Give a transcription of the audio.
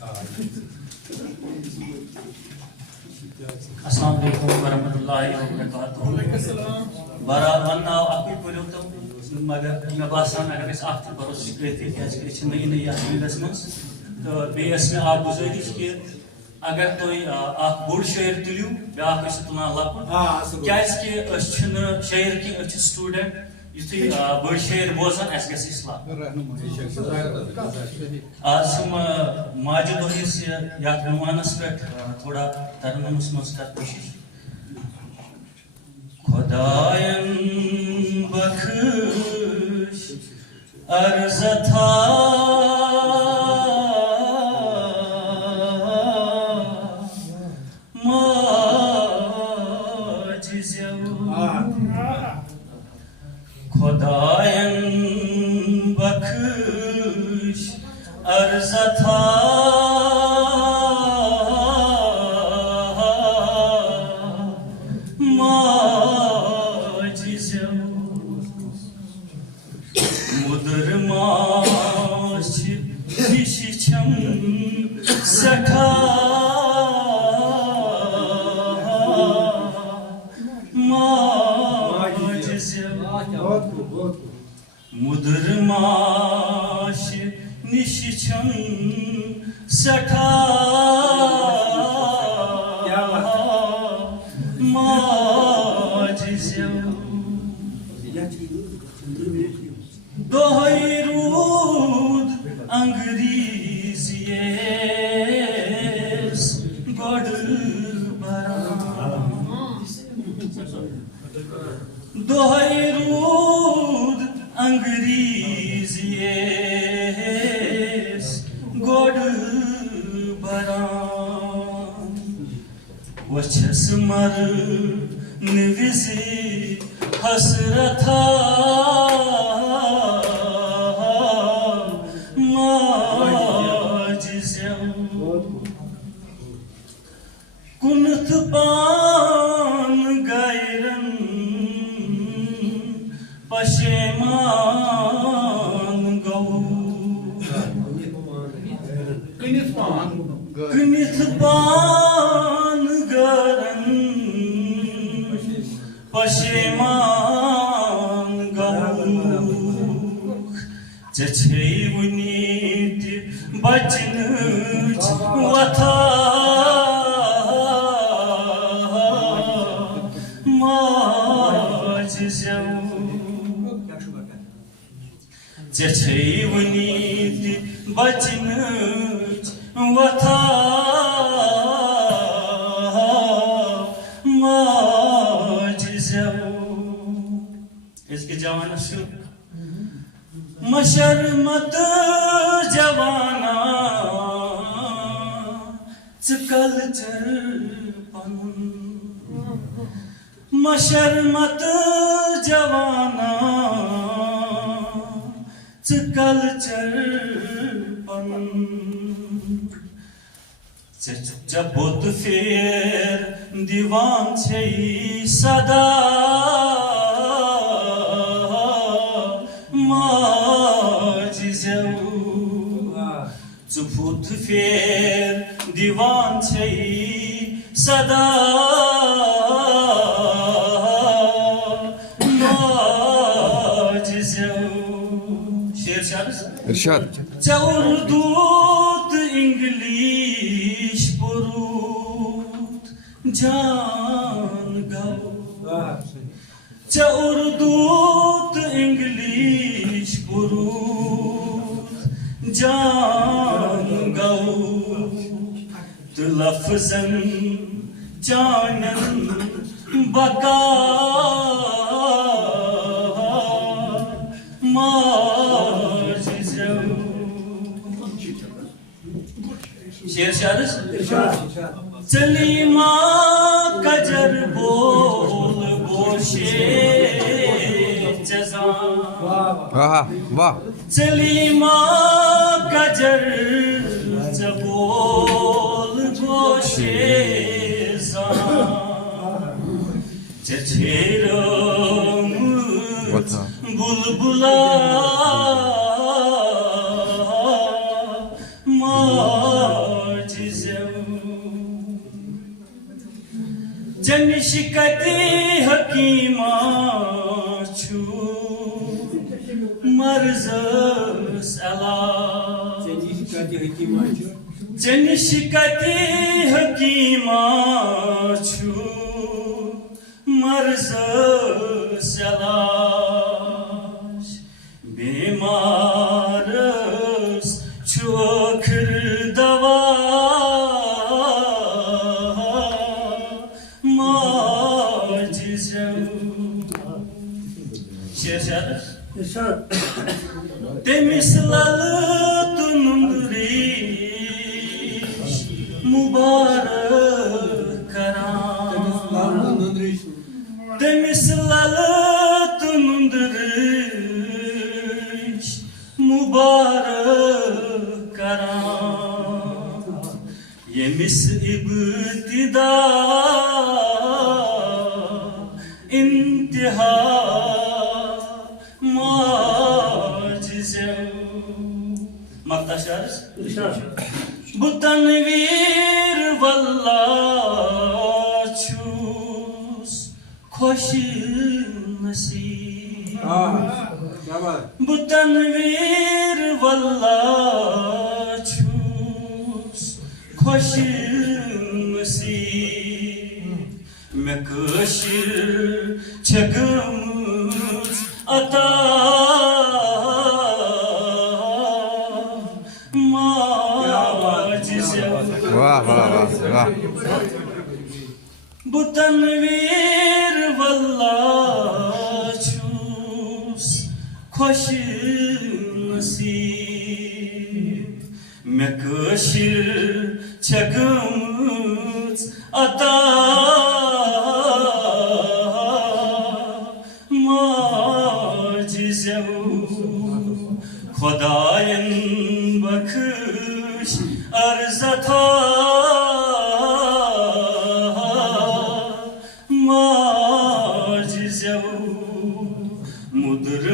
अस्सलाम वालेकुम वरहमतुल्लाहि वबरकातुहू। बहरहाल वन नाव अकु करो तो मगर मे बासान अगर अख भरोस क्या नई नई फील्डस मज तो बेस में आप गुजारिश कि अगर तुम बोड़ शेर तुलियो ब्या तुलान लकुट क्या शेर की स्टूडेंट युथु बड़ शेर बोजान अस इस्लाह आज हम माजि दोहिस यथ उनवानस पे थोड़ा तरनमस मज कर कोशिश खुदायन बख्श अर्ज़ था खुदायन बख्श अर्ज़ था मुदर माश निशिछम सखा मुदर माश निशिछम सखा दोहई रूद अंग्रेजियस गोड बरा दोहई रूद अंग्रेजियस गोड बरा वछस मर निविसी हसरथा कुनत पान गैरन पशेमान गौ कुनत पान गैरन पशेमान गौ चछे वनीत बचन वथा चछे वनीत बचन वथा माज इसके जवान मशरमत जवाना कल्चर पनुन मशरमत जवाना कल्चर पनुन जबोत फेर दीवान छे सदा चुफुत फेर दीवान छे सदा इरशाद उर्दूत इंग्लिश पुरूत जान गौ उर्दूत इंग्लिश पुरूत जान गौ तो लफ्ज़न जानन बका शेर शादस चलीमा कजर बोल गोशे जज़ा वाह चलीमा कजर बोल गोशे चछेरम बुलबुला mucizev Can şikati hakima çu marzas ela Can şikati hakima çu marzas ela Bimarız çok dava Mucizev Şeşer Temislalı tununduriş Mübarek karan Temislalı tununduriş Mübarek karan Yemis ibtida İntiha mucizev Maktaşlarız Bu tanvir vallah çuz Koşun nasip Bu tanvir vallah çuz Koşun nasip Mekşir çekimiz ata mucizev Vah vah vah vah. Bu tanvir vallah çuz Koşun nasip Mekşir çekimiz ata mucizev Khudayın bakış arzata mucizev Mudur